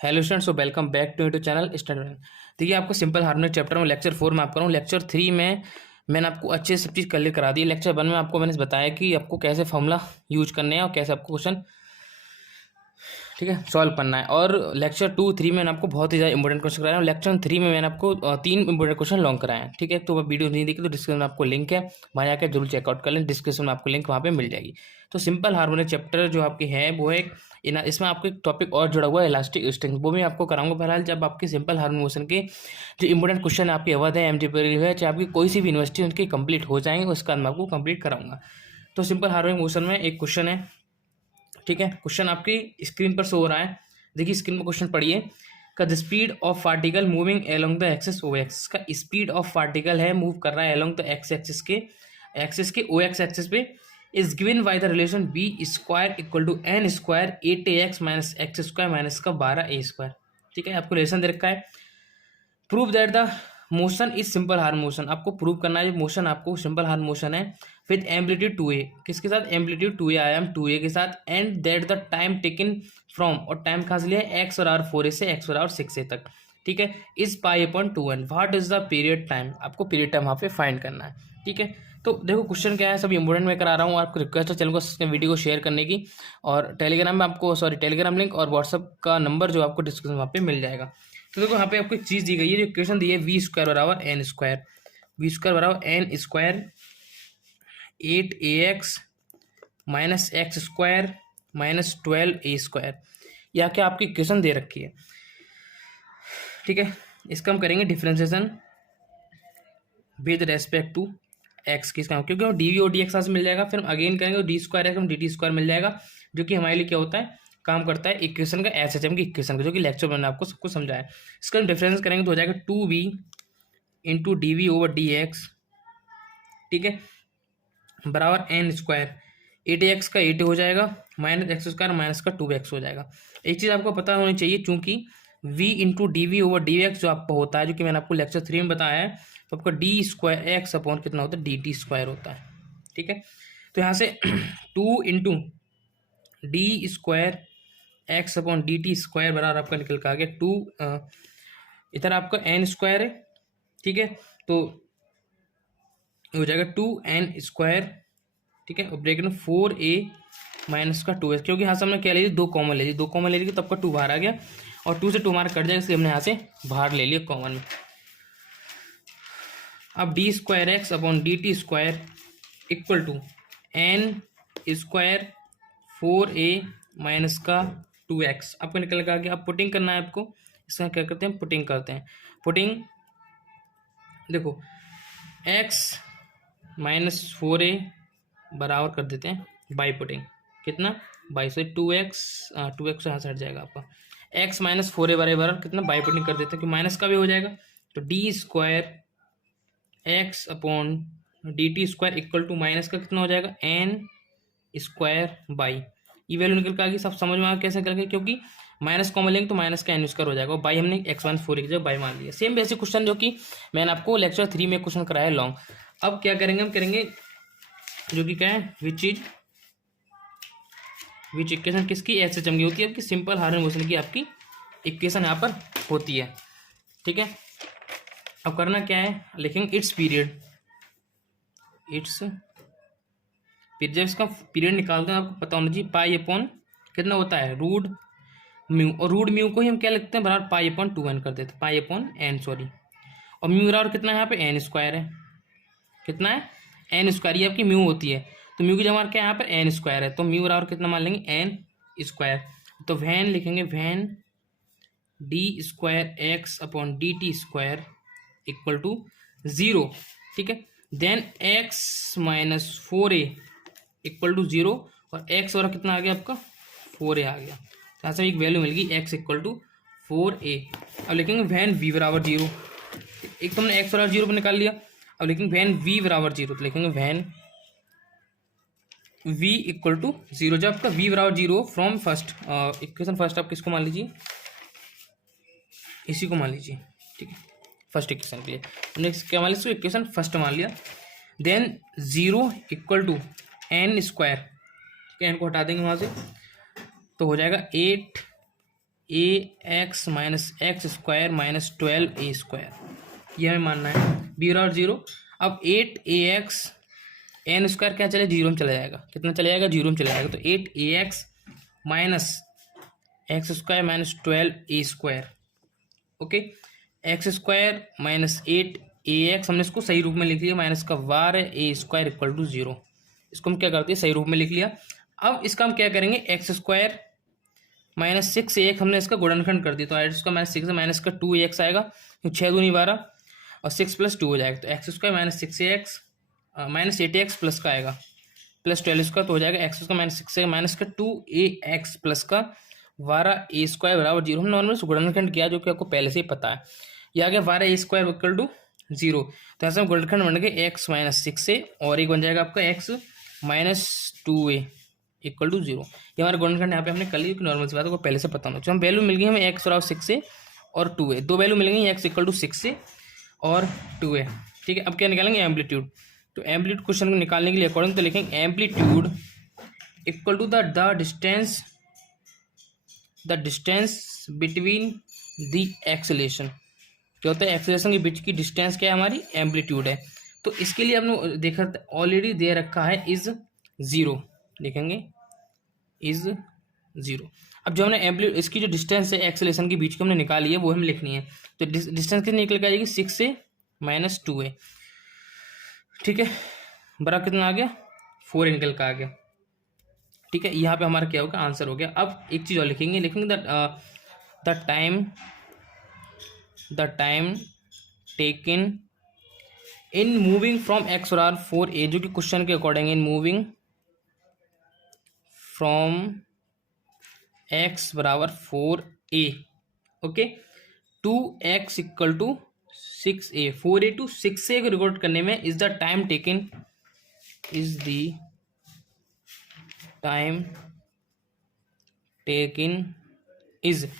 Hello students, so welcome back to YouTube channel student. देखिए, आपको simple harmonic chapter में lecture 4 में आप करूँ। लेक्चर 3 में मैंने आपको अच्छे से सब चीज़ क्लियर करा दी। लेक्चर 1 में आपको मैंने बताया कि आपको कैसे फॉर्मूला यूज करने हैं और कैसे आपको क्वेश्चन ठीक है सॉल्व करना है। और लेक्चर 2-3 में मैंने आपको बहुत ही ज़्यादा इंपॉर्टेंट क्वेश्चन कराया और लेक्चर 3 में मैंने आपको 3 इंपॉर्टेंट क्वेश्चन लॉन्ग कराए हैं। ठीक है, तो वह वीडियो नहीं देखी तो डिस्क्रिप्शन में आपको लिंक है, वहाँ जाकर जरूर चेकआउट कर लें। डिस्क्रिप्शन में आपको लिंक वहाँ पे मिल जाएगी। तो सिंपल हार्मोनिक चैप्टर जो आपकी है वो है इसमें आपको एक टॉपिक और जुड़ा हुआ है, इलास्टिक स्ट्रिंग। वो मैं आपको कराऊंगा फिलहाल जब आपके सिंपल हार्मोनिक मोशन के जो इंपॉर्टेंट क्वेश्चन आपके अवध है, एमटीपीआर है, चाहे आपकी कोई सी भी यूनिवर्सिटी उनके कंप्लीट हो जाएंगे, उसका मैं आपको कंप्लीट कराऊंगा। तो सिंपल हार्मोनिक मोशन में एक क्वेश्चन है। ठीक है, क्वेश्चन आपकी स्क्रीन पर शो हो रहा है। देखिए, स्क्रीन पर क्वेश्चन पढ़िए। का the speed of particle moving along the axis O axis का स्पीड ऑफ पार्टिकल है, मूव कर रहा है अलोंग द एक्स एक्सिस के ओ एक्स एक्सिस पे, is given by the relation v square equal to n square 8ax minus x square minus का 12a square. ठीक है, आपको रिलेशन दे रखा है। Prove that the motion is simple harmonic motion. आपको prove करना है मोशन आपको सिंपल हार्मोनिक मोशन है विद एम्पलीट्यूड 2a। किसके साथ? एम्पलीट्यूड 2a आया हम 2a के साथ। And that the time taken from, और टाइम कहाँ से लिया है? एक्स और आर 4a से एक्स और आर 6a तक। ठीक है, is pi upon 2n। What is the period time? आपको पीरियड टाइम वहाँ पे फाइंड करना है। ठीक है, तो देखो क्वेश्चन क्या है, सब इंपॉर्टेंट मैं करा रहा हूँ। आपको रिक्वेस्ट है चैनल को वीडियो को शेयर करने की, और टेलीग्राम में आपको टेलीग्राम लिंक और व्हाट्सअप का नंबर जो आपको डिस्क्रिप्शन वहाँ पे मिल जाएगा। तो देखो यहाँ पे आपको एक चीज़ दी गई है, जो इक्वेशन दी है वी स्क्वायर बराबर एन स्क्वायर। वी स्क्वायर बराबर n square 8ax minus x square minus 12a square. यह क्या आपकी इक्वेशन दे रखी है। ठीक है, इसका हम करेंगे differentiation with respect to x की, क्योंकि डी वी और डी एक्स मिल जाएगा। फिर हम अगेन करेंगे d square x d t square मिल जाएगा, जो कि हमारे लिए क्या होता है, काम करता है इक्वेशन का एस एच एम की इक्वेशन का, जो कि लेक्चर में आपको सब कुछ समझाया। इसका हम डिफरेंस करेंगे तो हो जाएगा 2v into d v over d x. ठीक है, बराबर एन स्क्वायर 8ax का 8 हो जाएगा माइनस एक्स स्क्वायर माइनस का 2x हो जाएगा। एक चीज़ आपको पता होनी चाहिए, चूंकि v into d v over d x जो आपको होता है, जो कि मैंने आपको लेक्चर 3 में बताया है, तो आपका डी स्क्वायर एक्स अपॉन कितना होता है? डी टी स्क्वायर होता है। ठीक है, तो यहाँ से 2 into d square x upon d t square बराबर आपका निकल के आ गया 2, इधर आपका एन स्क्वायर है। ठीक है, तो हो जाएगा 2n स्क्वायर। ठीक है, और ब्रैकेट में 4a माइनस का 2s, क्योंकि यहाँ से हमने क्या ले लिया? 2 कॉमन ले ली, 2 कॉमन ले ली तो आपका 2 बाहर आ गया, और 2 से 2 हमारा कट जाएगा, इसलिए हमने यहाँ से बाहर ले लिया कॉमन में। अब d square x upon d t square equal to n square 4a minus का 2x आपको निकल के आ गया। अब पुटिंग करना है आपको, इसका क्या करते हैं? पुटिंग करते हैं। पुटिंग देखो, x माइनस 4a बराबर कर देते हैं बाई पुटिंग कितना? बाई से 2x यहाँ से हट जाएगा आपका। x माइनस 4a बराबर कितना? बाई पुटिंग कर देते हैं, कि माइनस का भी हो जाएगा। तो d square x upon d t square equal to minus का कितना हो जाएगा? एन स्क्वायर बाई, ये वैल्यू निकल के आ गई। सब समझ में आ गया कैसे करके, क्योंकि माइनस कॉमन लेंगे तो माइनस का एन स्क्वायर हो जाएगा, और बाई हमने एक्स माइनस 4 की जगह बाई मान लिया। सेम बेसिक क्वेश्चन जो कि मैंने आपको लेक्चर 3 में क्वेश्चन कराया है लॉन्ग। अब क्या करेंगे? हम करेंगे जो कि क्या है, विच इक्वेशन किसकी? एस एच एम की होती है, आपकी सिंपल हार्मोनिक मोशन की आपकी इक्वेशन यहाँ पर होती है। ठीक है, अब करना क्या है? लिखेंगे इट्स पीरियड। जब इसका पीरियड निकालते हैं आपको पता होना चाहिए पाई अपॉन कितना होता है? रूट म्यू, और रूट म्यू को ही हम क्या लिखते हैं? बराबर पाई अपॉन 2n कर देते हैं, पाई अपॉन एन सॉरी। और म्यू बराबर कितना है यहाँ पे? एन स्क्वायर है। कितना है? एन स्क्वायर, ये आपकी म्यू होती है, तो म्यू की जगह क्या है यहाँ पर? एन स्क्वायर है, तो म्यू बराबर कितना मान लेंगे? N square. तो वैन लिखेंगे when d square x upon d t square equal to 0। ठीक है, then x minus 4a equal to 0, और एक्स और कितना आ गया आपका? 4a आ गया। तो यहाँ से एक वैल्यू मिल गई एक्स इक्वल टू 4a। अब लिखेंगे वैन v बराबर 0। एक तो हमने एक्स बराबर 0 पर निकाल लिया। अब लिखेंगे वैन v बराबर 0, तो लिखेंगे वैन v इक्वल टू 0। जब आपका v बराबर 0 फ्रॉम फर्स्ट इक्वेशन, फर्स्ट आप किसको मान लीजिए? इसी को मान लीजिए। ठीक है, फर्स्ट इक्वेशन के लिए हमने क्या मान लिया? इक्वेशन फर्स्ट मान लिया। Then 0 equal to n square. ठीक है, एन को हटा देंगे वहाँ से, तो हो जाएगा 8 a x minus x square minus 12a², ये हमें मानना है। बी और जीरो। अब 8ax एन स्क्वायर क्या चले, जीरो में चला जाएगा, कितना चला जाएगा, जीरो में चला जाएगा। तो 8ax minus x square minus 12a²। Okay, x square minus 8ax हमने इसको सही रूप में लिख लिया, माइनस का वार a² इक्वल टू 0। इसको हम क्या करते हैं, सही रूप में लिख लिया। अब इसका हम क्या करेंगे, एक्स स्क्वायर माइनस 6ax हमने इसका गुणनखंड कर दिया, तो इसका माइनस 6 माइनस का 2ax आएगा, तो 6 दूनी 12 और 6 + 2 हो जाएगा। तो x square minus 6ax minus 8ax plus का आएगा प्लस 12 का, तो हो जाएगा एक्स स्क्वायर माइनस 6 माइनस का 2ax प्लस का 12a² बराबर 0। हम नॉर्मल गुणनखंड किया जो कि आपको पहले से ही पता है। ये आ गया 12a² इक्वल टू 0। तो ऐसा गुणनखंड बन गया x माइनस 6a और एक बन जाएगा आपका x minus 2a equal to 0। ये हमारा गुणनखंड यहाँ पे हमने कर लिया, नॉर्मल सी बात है, पहले से पता होना। जो हम वैल्यू मिल गई हमें x बराबर 6a और 2a, दो वैल्यू मिल गई, x इक्वल टू 6a और 2a। ठीक है, अब क्या निकालेंगे, एम्पलीट्यूड। तो एम्पलीट्यूड क्वेश्चन को निकालने के लिए अकॉर्डिंग तो लिखेंगे amplitude equal to the distance between the acceleration. क्या होता है, एक्सेलेरेशन के बीच की डिस्टेंस क्या है, हमारी एम्पलीट्यूड है। तो इसके लिए हमने देखा ऑलरेडी दे रखा है इज 0, लिखेंगे इज 0। अब जो हमने एम्पलीट्यूड इसकी जो डिस्टेंस है एक्सेलेरेशन के बीच की हमने निकाली है वो हम लिखनी है। तो डिस्टेंस कितनी निकल के आ जाएगी, 6a माइनस 2a। ठीक है, बराबर कितना आ गया, 4 निकल का आ गया। ठीक है, यहाँ पे हमारा क्या होगा, आंसर हो गया। अब एक चीज़ और लिखेंगे the time taken in moving from x और 4a, जो कि क्वेश्चन के according in moving from x बराबर 4a। Okay, 2x equal to 6a, 4a to 6a को रिकॉर्ड करने में is the time taken is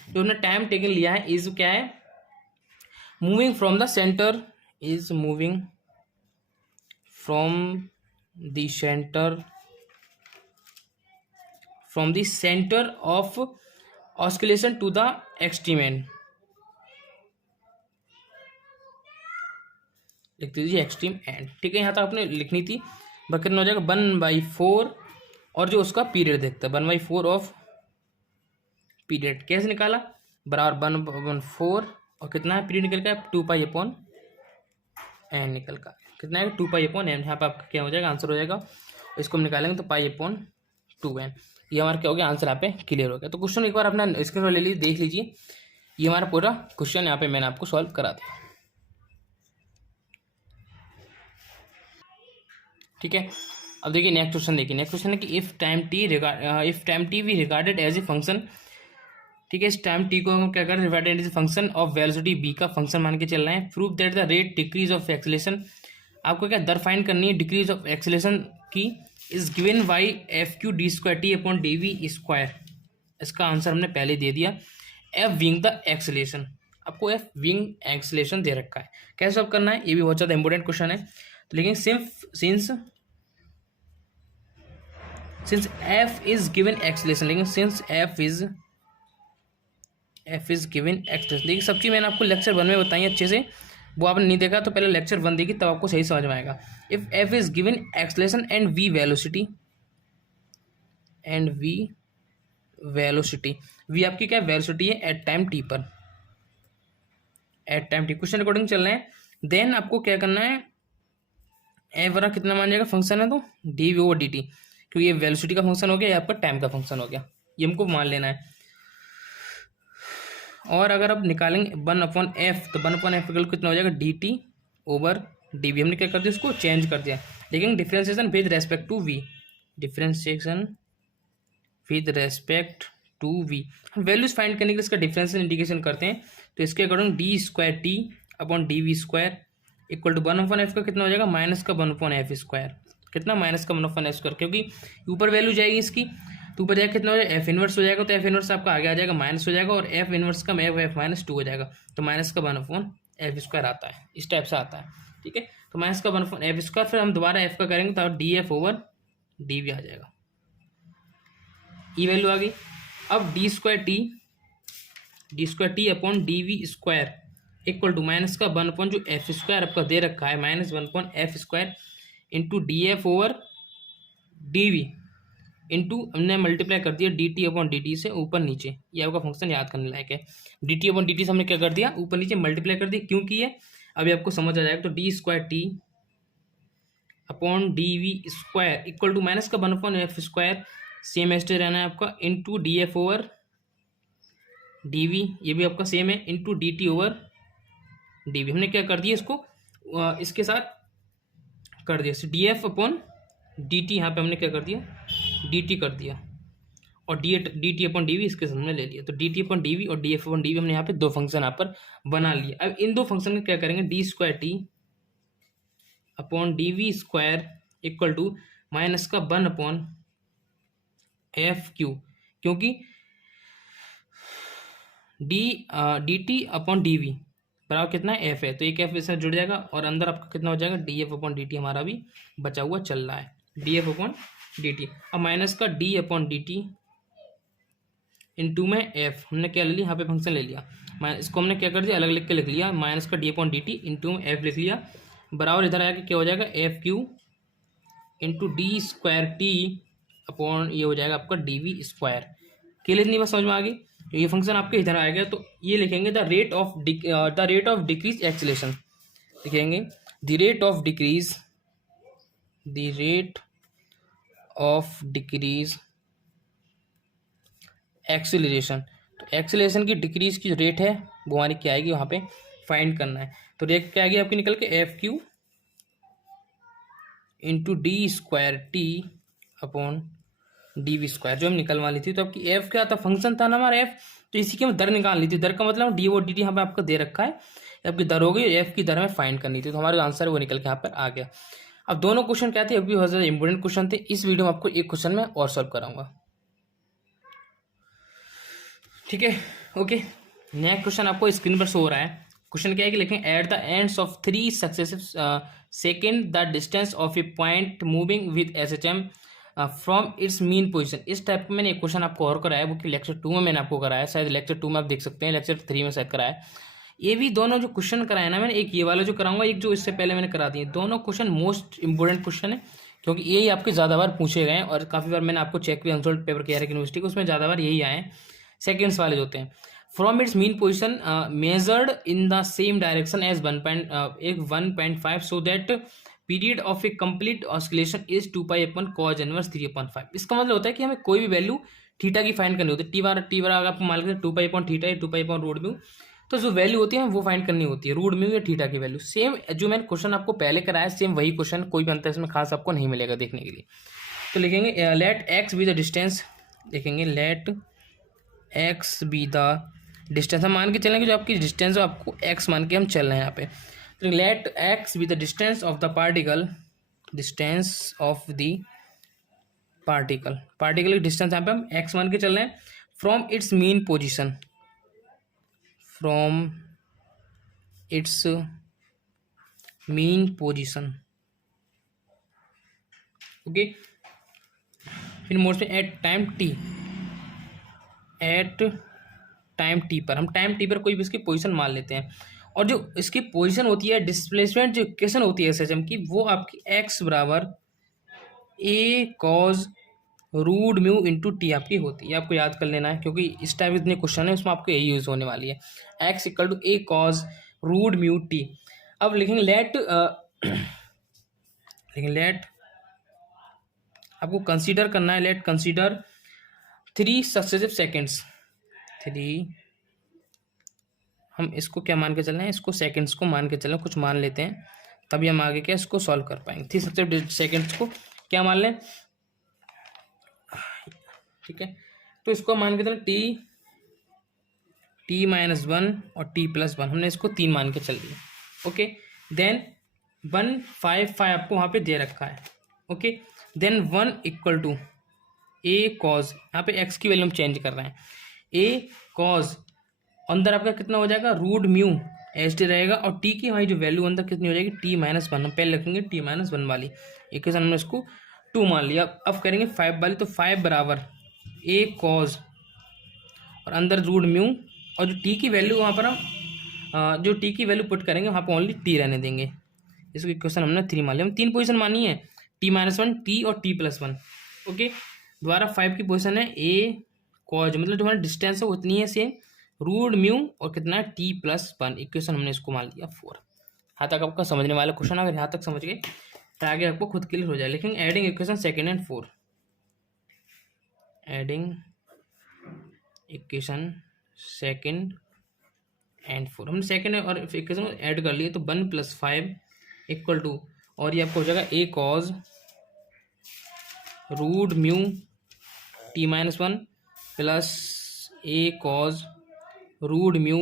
जो हमने टाइम टेकन लिया है इज क्या है, moving from the centre, is moving from the centre of oscillation to the extreme end. लिख दीजिए एक्सट्रीम एंड। ठीक है, यहाँ तक आपने लिखनी थी। बकर हो जाएगा 1/4 और जो उसका पीरियड देखता है 1/4 ऑफ पीरियड। कैसे निकाला, बराबर 1/4 और कितना है पीरियड निकल का 2π/n निकल का, कितना है 2π/n। यहाँ पर आपका क्या हो जाएगा, आंसर हो जाएगा। इसको हम निकालेंगे तो π/2n। ये हमारा क्या हो गया, आंसर यहाँ पे क्लियर हो गया। तो क्वेश्चन एक बार अपना स्क्रीन ले लीजिए, देख लीजिए। ये हमारा पूरा क्वेश्चन यहाँ पे मैंने आपको सॉल्व करा दिया। ठीक है, अब देखिए नेक्स्ट क्वेश्चन। देखिए नेक्स्ट क्वेश्चन है कि if time t be regarded as a function. ठीक है, इस टाइम टी को हम क्या करें, regarded as a function of velocity v का फंक्शन मान के चल रहे हैं। Prove that the rate decrease of acceleration, आपको क्या दर फाइंड करनी है डिक्रीज ऑफ एक्सेलेरेशन की, इज गिवन बाई F/d²T/dv²। इसका आंसर हमने पहले दे दिया, एफ विंग द एक्सेलेरेशन। आपको एफ विंग एक्सेलेरेशन दे रखा है, कैसे सॉल्व करना है, ये भी बहुत ज़्यादा इंपॉर्टेंट क्वेश्चन है। लेकिन since f is given acceleration, लेकिन since f is given acceleration. देखिए सब चीज़ मैंने आपको लेक्चर 1 में बताई अच्छे से, वो आपने नहीं देखा तो पहले लेक्चर 1 देखिए तब आपको सही समझ में आएगा। If f is given acceleration and v velocity, v आपकी क्या वेलोसिटी है एट टाइम t पर, at time t question according चल रहे हैं। देन आपको क्या करना है, एफ बराबर कितना मान जाएगा, फंक्शन है तो dv/dt, क्योंकि ये वेलोसिटी का फंक्शन हो गया, ये आपका टाइम का फंक्शन हो गया, ये हमको मान लेना है। और अगर आप निकालेंगे 1/f तो 1/f कितना हो जाएगा dt/dv। हमने क्या कर दिया, उसको चेंज कर दिया। लेकिन differentiation with respect to v, हम वैल्यूज फाइंड करने के लिए इसका डिफरेंशियल इंडिकेशन करते हैं। तो इसके according d²t/dv² equal to 1/f का कितना हो जाएगा, माइनस का 1/f²। कितना, माइनस का 1/f², क्योंकि ऊपर वैल्यू जाएगी इसकी, तो ऊपर जाएगा कितना हो जाएगा, एफ इनवर्स हो जाएगा। तो एफ इनवर्स आपका आगे आ जाएगा, माइनस हो जाएगा, और एफ इनवर्स का एफ -2 हो जाएगा। तो माइनस का 1/f² आता है, इस टाइप से आता है। ठीक है, तो माइनस का 1/f², फिर हम दोबारा एफ का करेंगे तो df/dv आ जाएगा। ई वैल्यू आ गई। अब d²t d square t upon d v square equal to minus का 1 अपॉन जो एफ स्क्वायर आपका दे रखा है minus 1 upon f square into d f over d v into हमने मल्टीप्लाई कर दिया d t upon d t से ऊपर नीचे। ये आपका फंक्शन याद करने लायक है। D t upon d t से हमने क्या कर दिया, ऊपर नीचे मल्टीप्लाई कर दिया। क्यों किया अभी आपको समझ आ जाएगा। तो d square t upon d v square equal to minus का 1 अपॉन एफ स्क्वायर सेम एस्टे रहना है आपका into d f over d v, ये भी आपका सेम है, into d t over d v. हमने क्या कर दिया इसको इसके साथ कर दिया d f upon d t, यहाँ पे हमने क्या कर दिया डी टी कर दिया और d t upon d v इसके सामने ले लिया। तो d t upon d v और d f upon d v हमने यहाँ पे दो फंक्शन यहाँ पर बना लिए। अब इन दो फंक्शन का क्या करेंगे, d square t upon d v square equal to minus का 1 अपॉन एफ क्यू, क्योंकि d t upon d v बराबर कितना है एफ है, तो एक एफ इससे जुड़ जाएगा और अंदर आपका कितना हो जाएगा D f upon d T हमारा भी बचा हुआ चल रहा है, D f upon d T. अब माइनस का D upon d T into में एफ हमने क्या ले लिया, यहाँ पे फंक्शन ले लिया, इसको हमने क्या कर दिया अलग लिख के लिख लिया, माइनस का D upon d T into में एफ लिख लिया बराबर इधर आया कि क्या हो जाएगा F q into d square t upon ये हो जाएगा आपका डी वी स्क्वायर। क्लियर नहीं बस समझ में आ गई। तो ये फंक्शन आपके इधर आएगा तो ये लिखेंगे the rate of decrease acceleration, लिखेंगे the rate of decrease acceleration. तो एक्सीलरेशन की डिक्रीज की जो रेट है वो हमारी क्या आएगी वहाँ पे फाइंड करना है। तो रेट क्या आएगी आपकी निकल के f q into d square t upon d v square जो हम निकलवा ली थी। तो आपकी एफ क्या था, फंक्शन था ना हमारा एफ, तो इसी की हम दर निकाल ली थी। दर का मतलब डी ओ डी टी यहाँ पे आपको दे रखा है, आपकी दर हो गई, एफ की दर हमें फाइंड करनी थी, तो हमारा आंसर वो निकल के यहाँ पर आ गया। अब दोनों क्वेश्चन क्या थे, अभी बहुत ज़्यादा इंपॉर्टेंट क्वेश्चन थे, इस वीडियो में आपको एक क्वेश्चन में और सॉल्व कराऊंगा, ठीक है। ओके, नेक्स्ट क्वेश्चन आपको स्क्रीन पर शो हो रहा है। क्वेश्चन क्या है कि लिखें at the ends of 3 successive second the distance of A point moving with S H am from its mean position. इस टाइप का मैंने एक क्वेश्चन आपको और कराया, वो कि लेक्चर 2 में मैंने आपको कराया, शायद लेक्चर 2 में आप देख सकते हैं, लेक्चर 3 में शायद कराया। ये भी दोनों जो क्वेश्चन कराया ना मैंने, एक ये वाला जो कराऊंगा, एक जो इससे पहले मैंने करा दिए, दोनों क्वेश्चन मोस्ट इंपोर्टेंट क्वेश्चन है, क्योंकि यही आपके ज़्यादा बार पूछे गए हैं और काफ़ी बार मैंने आपको चेक भी आंसर पेपर किया है यूनिवर्सिटी को, उसमें ज़्यादा बार यही आए हैं, सेकेंड्स वाले जो होते हैं। From its mean position measured in the same direction as 1.5 so that period of a complete oscillation is 2 pi upon cos inverse 3/5। इसका मतलब होता है कि हमें कोई भी वैल्यू थीटा की फाइंड करनी होती है, टी बार अगर आपको मान लेते 2 पाई अपॉन थीटा या 2 पाई अपॉन रूट म्यू, तो जो वैल्यू होती है वो फाइंड करनी होती है, रूट म्यू या थीटा की वैल्यू। सेम जो मैंने क्वेश्चन आपको पहले कराया सेम वही क्वेश्चन, कोई भी अंतर इसमें खास आपको नहीं मिलेगा देखने के लिए। तो लिखेंगे let x be the distance, लिखेंगे let x be the distance, हम मान के चलेंगे जो आपकी डिस्टेंस है आपको एक्स मान के हम चल रहे हैं यहाँ पे। तो let x be the distance of the particle, distance of the particle, particle की डिस्टेंस यहाँ पे हम एक्स मान के चल रहे हैं, from its mean position, from its mean position. Okay, फिर मोस्ट में at time t, at time t पर, हम टाइम टी पर कोई भी इसकी पोजीशन मान लेते हैं, और जो इसकी पोजीशन होती है डिस्प्लेसमेंट जो इक्वेशन होती है एसएचएम की, वो आपकी एक्स बराबर a cos root mu into t आपकी होती है। आपको याद कर लेना है क्योंकि इस टाइप इतने क्वेश्चन है उसमें आपको यही यूज होने वाली है, x equal to a cos root mu t. अब लिखेंगे लेट लेट आपको कंसीडर करना है, लेट कंसीडर 3 सक्सेसिव सेकेंड्स, 3 हम इसको क्या मान के चल रहे हैं, इसको सेकेंड्स को मान के चल रहे हैं, कुछ मान लेते हैं तभी हम आगे क्या इसको सॉल्व कर पाएंगे। 3 सक्सेसिव सेकेंड्स को क्या मान लें, ठीक है, तो इसको मान के चलें टी माइनस 1 और t+1, हमने इसको 3 मान के चल लिया। ओके, देन 1/5 आपको वहाँ पे दे रखा है। Okay, then 1 equal to a cos, यहाँ पे एक्स की वैल्यू हम चेंज कर रहे हैं, ए कॉज अंदर आपका कितना हो जाएगा रूट म्यू एच टी रहेगा, और टी की हमारी जो वैल्यू अंदर कितनी हो जाएगी t-1, हम पहले रखेंगे t-1 वाली इक्वेशन, हमने इसको 2 मान लिया। अब करेंगे 5 वाली, तो 5 बराबर ए कॉज और अंदर रूट म्यू और जो टी की वैल्यू वहाँ पर हम जो टी की वैल्यू पुट करेंगे वहाँ पर ओनली टी रहने देंगे। इसको इक्वेशन हमने 3 मान लिया। हम 3 पोजीशन मानी है, t-1 टी और t+1। ओके, दोबारा 5 की पोजीशन है ए कॉज, मतलब जो हमारा डिस्टेंस है वो उतनी है सेम, रूट म्यू और कितना है t+1। इक्वेशन हमने इसको मान लिया 4। यहाँ तक आपका समझने वाला क्वेश्चन, अगर यहाँ तक समझ गए तो आगे आपको खुद क्लियर हो जाए। लेकिन adding equation second and 4, adding equation second and 4, हमने सेकेंड और इक्वेशन ऐड कर लिए तो 1 + 5 इक्वल टू, और ये आपको हो जाएगा a cos root mu t-1 plus a cos root mu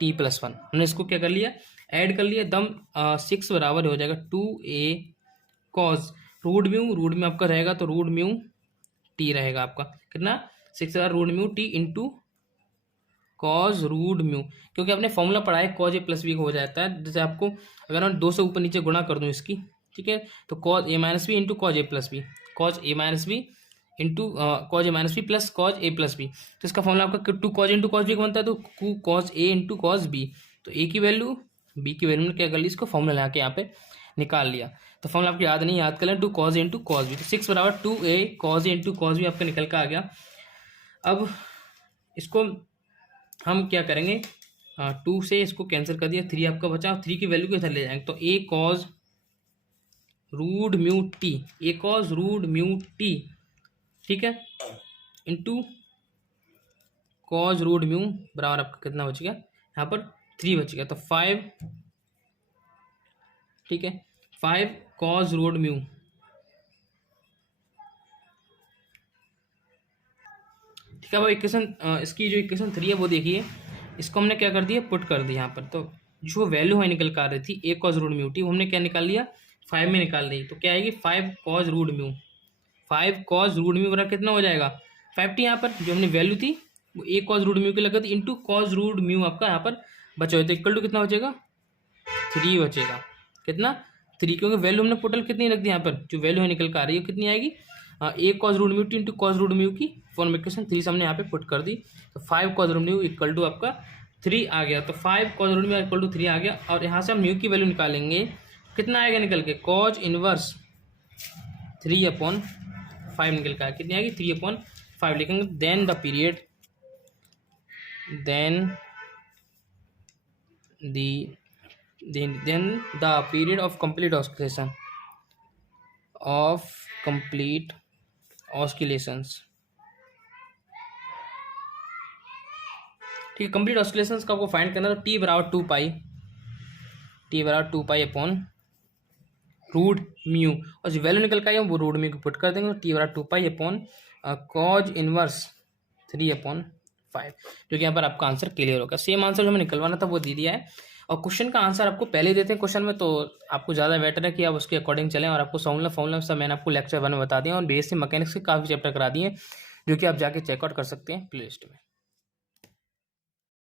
t+1। हमने इसको क्या कर लिया, ऐड कर लिया। दम 6 बराबर हो जाएगा 2a कॉज रूट म्यू आपका रहेगा तो रूट म्यू टी रहेगा आपका कितना 6 root mu t into cos root mu, क्योंकि आपने फॉर्मूला पढ़ा है कॉज ए प्लस बी हो जाता है। जैसे आपको अगर मैं 2 से ऊपर नीचे गुणा कर दूं इसकी, ठीक है, तो कॉज ए माइनस बी इंटू कॉज ए प्लस बी, कॉज ए माइनस बी इंटू कॉज ए माइनस बी प्लस कॉज ए प्लस बी। तो इसका फॉर्मूला आपका 2 कॉज इंटू कॉज बी का बनता है, तो कॉज ए इंटू कॉज बी। तो ए की वैल्यू बी की वैल्यू में क्या कर ली, इसको फॉर्मूला लगा के यहाँ पे निकाल लिया। तो फॉर्मूला आपको याद नहीं, याद कर लें 2 कॉज ए इंटू कॉज बी। तो 6 बराबर 2a कॉज ए इंटू कॉज बी आपका निकल कर आ गया। अब इसको हम क्या करेंगे, 2 से इसको कैंसिल कर दिया, 3 आपका बचा, 3 की वैल्यू को इधर ले जाएंगे तो ए कॉज रूट म्यू टी, ए कॉज रूट म्यू टी, ठीक है, इंटू कॉज रूट म्यू बराबर आपका कितना बच गया, यहाँ पर 3 बच गया, तो 5, ठीक है, 5 कॉज रूट म्यू, ठीक है। अब इक्वेशन इसकी जो इक्वेशन 3 है वो देखिए, इसको हमने क्या कर दिया, पुट कर दिया यहाँ पर। तो जो वैल्यू है निकल कर आ रही थी ए कॉज रूट म्यू टी, वो हमने क्या निकाल लिया 5 में निकाल ली। तो क्या आएगी 5 cos root mu, 5 cos root mu बराबर कितना हो जाएगा 5 टी, यहाँ पर जो हमने वैल्यू थी वो ए कॉज रूट म्यू की लगा थी इंटू कॉज रूट म्यू आपका यहाँ पर बचा हुआ, तो इक्वल टू कितना बचेगा 3 बचेगा, कितना 3, क्योंकि वैल्यू हमने टोटल कितनी रख दी यहाँ पर, जो वैल्यू है निकल कर आ रही है कितनी आएगी a cos root mu t into cos root mu की फॉर्म इक्वेशन 3 से हमने यहाँ पे पुट कर दी। तो 5 cos root mu equal to आपका 3 आ गया, तो 5 cos root mu equal to 3 आ गया। और यहाँ से हम म्यू की वैल्यू निकालेंगे, कितना आएगा निकल के, कॉज इनवर्स 3/5 निकल के आएगा, कितनी आएगी 3/5 लिखेंगे। Then the period, then the period of complete oscillations, ठीक है, कंप्लीट ऑस्किलेशंस का आपको फाइंड करना, तो टी बराबर 2 पाई अपॉन रूट म्यू, और जो वैल्यू निकल के आई है वो रूट म्यू को पुट कर देंगे। तो टी बराबर 2 पाई अपॉन कॉज इनवर्स 3/5, जो कि यहाँ पर आपका आंसर क्लियर होगा। सेम आंसर जो हमें निकलवाना था वो दे दिया है, और क्वेश्चन का आंसर आपको पहले देते हैं क्वेश्चन में, तो आपको ज़्यादा बेटर है कि आप उसके अकॉर्डिंग चलें। और आपको फॉर्मूला सब मैंने आपको लेक्चर 1 में बता दिया, और बेसिक मैकेनिक्स के काफ़ी चैप्टर करा दिए, जो कि आप जाके चेकआउट कर सकते हैं प्ले लिस्ट में।